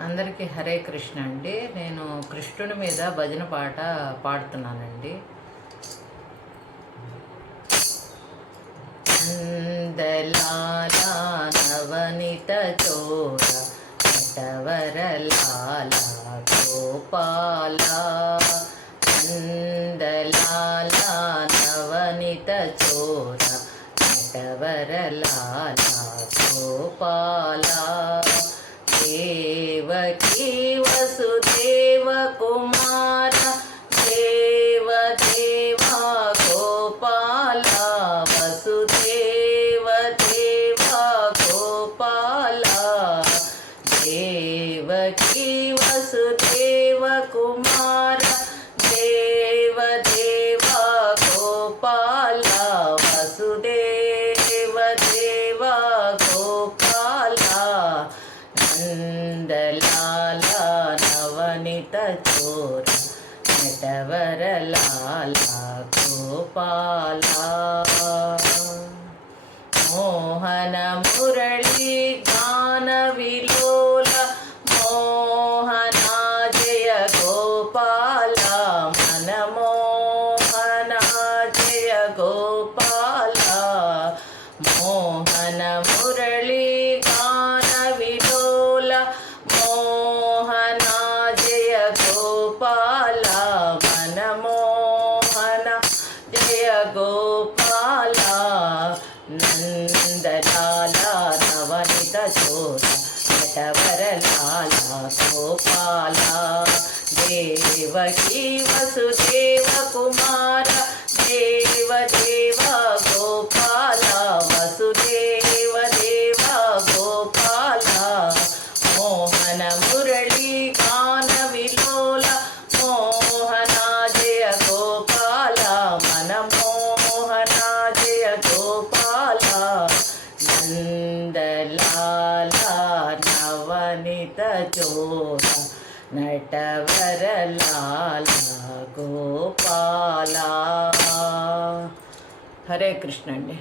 అందరికీ హరే కృష్ణ అండి. నేను కృష్ణుడి మీద భజన పాట పాడుతున్నానండి. నవనిత చోర నటవరలాల గోపాల. అందలాల నవనిత చోర నటవరలాల గోపాల. దేవకీ వసుదేవ కుమార దేవ దేవా గోపాల వసుదేవ దేవా గోపాల దేవకీ వసుదేవ కుమార దేవ దేవా గోపాల వసుదేవ చోర నటవరలాల గోపాల మోహన మురళి గాన విలోల మోహన జయ గోపాల మన మోహన జయ గోపాల మోహన మురళీ నందలాల నవనిత చోర నటవరలాల గోపాల దేవకీ వసుదేవ కుమార దేవ నందలాల నవనిత చోర నటవరలాల గోపాల హరే కృష్ణ అండి.